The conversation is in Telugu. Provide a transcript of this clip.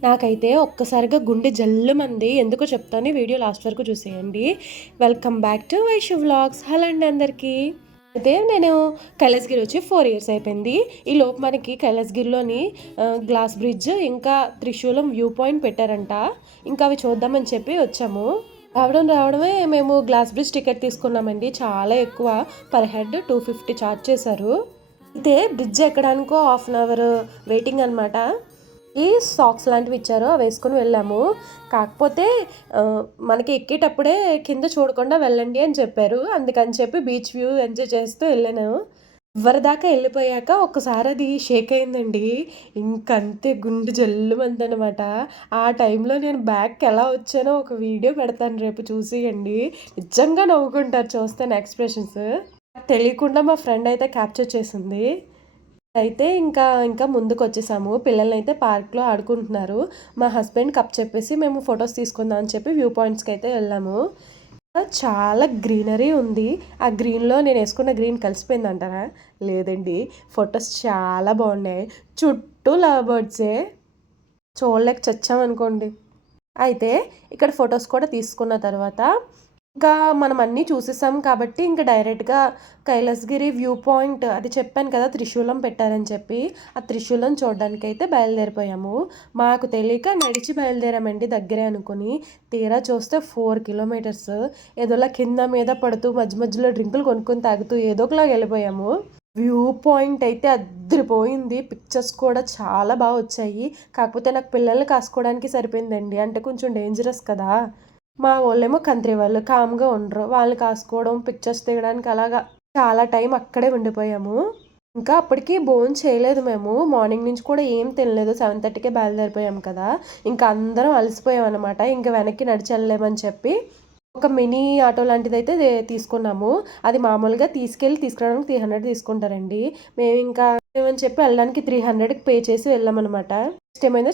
నాకైతే ఒక్కసారిగా గుండె జల్లుమంది. ఎందుకో చెప్తాను. వీడియో లాస్ట్ వరకు చూసేయండి. Welcome back to Vaishu vlogs. Hello అండి అందరికీ. అయితే నేను కైలాసగిరి వచ్చి 4 ఇయర్స్ అయిపోయింది. ఈ లోపు మనకి కైలాసగిరిలోని గ్లాస్ బ్రిడ్జ్ ఇంకా త్రిశూలం వ్యూ పాయింట్ పెట్టారంట. ఇంకా అవి చూద్దామని చెప్పి వచ్చాము. రావడమే మేము గ్లాస్ బ్రిడ్జ్ టికెట్ తీసుకున్నామండి. చాలా ఎక్కువ, పర్ హెడ్ 250 ఛార్జ్ చేశారు. అయితే బ్రిడ్జ్ ఎక్కడానికో హాఫ్ అన్ అవర్ వెయిటింగ్ అనమాట. ఈ సాక్స్ లాంటివి ఇచ్చారు, అవి వేసుకొని వెళ్ళాము. కాకపోతే మనకి ఎక్కేటప్పుడే కింద చూడకుండా వెళ్ళండి అని చెప్పారు. అందుకని చెప్పి బీచ్ వ్యూ ఎంజాయ్ చేస్తూ వెళ్ళాను. దాకా వెళ్ళిపోయాక ఒక్కసారి అది షేక్ అయిందండి. ఇంకంతే గుండె జల్లుమందనమాట. ఆ టైంలో నేను బ్యాక్కి ఎలా వచ్చానో ఒక వీడియో పెడతాను, రేపు చూసేయండి. నిజంగా నవ్వుకుంటారు చూస్తే ఎక్స్ప్రెషన్స్. తెలియకుండా మా ఫ్రెండ్ అయితే క్యాప్చర్ చేసింది. అయితే ఇంకా ముందుకొచ్చేసాము. పిల్లలనైతే పార్క్‌లో ఆడుకుంటున్నారు. మా హస్బెండ్ కప్ చెప్పేసి మేము ఫోటోస్ తీసుకుందాం అని చెప్పి వ్యూ పాయింట్స్‌కైతే వెళ్ళాము. చాలా గ్రీనరీ ఉంది. ఆ గ్రీన్‌లో నేనేసుకున్న గ్రీన్ కలిసిపోయిందంటారా? లేదండి. ఫోటోస్ చాలా బాగున్నాయి. చుట్టూ లవ్ బర్డ్సే. చూడలేక చచ్చామనుకోండి. అయితే ఇక్కడ ఫొటోస్ కూడా తీసుకున్న తర్వాత ఇంకా మనం అన్నీ చూసేసాం కాబట్టి ఇంకా డైరెక్ట్‌గా కైలాసగిరి వ్యూ పాయింట్ అది చెప్పాను కదా! త్రిశూలం పెట్టారని చెప్పి, ఆ త్రిశూలం చూడడానికైతే బయలుదేరిపోయాము. మాకు తెలియక నడిచి బయలుదేరామండి దగ్గరే అనుకుని. తీరా చూస్తే 4 కిలోమీటర్స్. ఏదోలా కింద మీద పడుతూ మధ్య మధ్యలో డ్రింకులు కొనుక్కొని తాగుతూ ఏదో ఒకలాగా వెళ్ళిపోయాము. వ్యూ పాయింట్ అయితే అద్దిరిపోయింది. పిక్చర్స్ కూడా చాలా బాగా వచ్చాయి. కాకపోతే నాకు పిల్లల్ని కాసుకోవడానికి సరిపోయిందండి. అంటే కొంచెం డేంజరస్ కదా! మా వోళ్ళేమో కంట్రీ వాళ్ళు కామ్‌గా ఉండరు. వాళ్ళని కాసుకోవడం, పిక్చర్స్ దిగడానికి అలాగా చాలా టైం అక్కడే ఉండిపోయాము. ఇంకా అప్పటికి చేయలేదు మేము. మార్నింగ్ నుంచి కూడా ఏం తినలేదు. 7:30కే బయలుదేరిపోయాం కదా! ఇంకా అందరం అలసిపోయామనమాట. ఇంక వెనక్కి నడిచెళ్ళలేమని చెప్పి ఒక మినీ ఆటో లాంటిదైతే తీసుకున్నాము. అది మామూలుగా తీసుకురావడానికి 300 తీసుకుంటారండి. మేమింకా ఏమని చెప్పి వెళ్ళడానికి 300కి పే చేసి వెళ్ళామనమాట. నెక్స్ట్ ఏమైందో